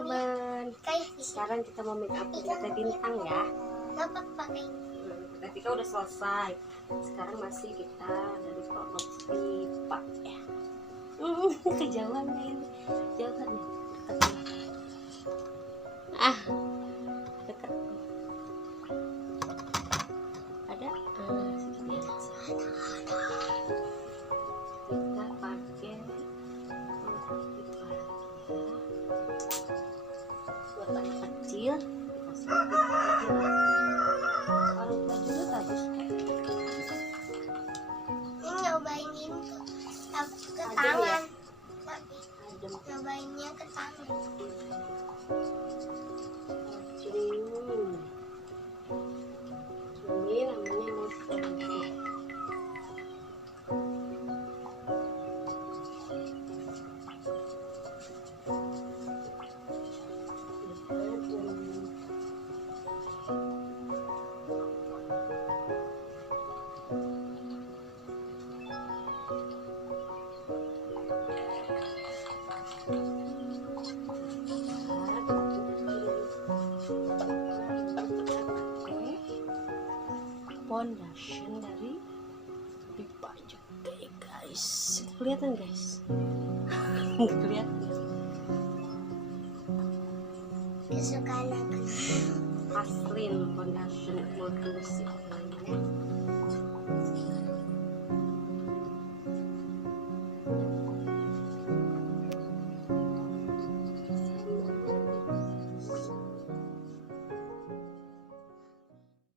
teman-teman. Sekarang kita mau make up Teh Bintang ya. Ketika udah selesai. Sekarang masih kita dari produk pipa ya. Kejauhan nih, jauhan nih. Dekat. Ada sini. Kita pakai buat anak kecil. Kalau dulu bagus. Ini nyobainin ke tangan. Nyobainnya ke tangan. Ini namanya monster. Foundation dari pipa juga ya guys. Kelihatan guys? Kelihatan. Kesukaan aku. Aslin foundation multi bersih.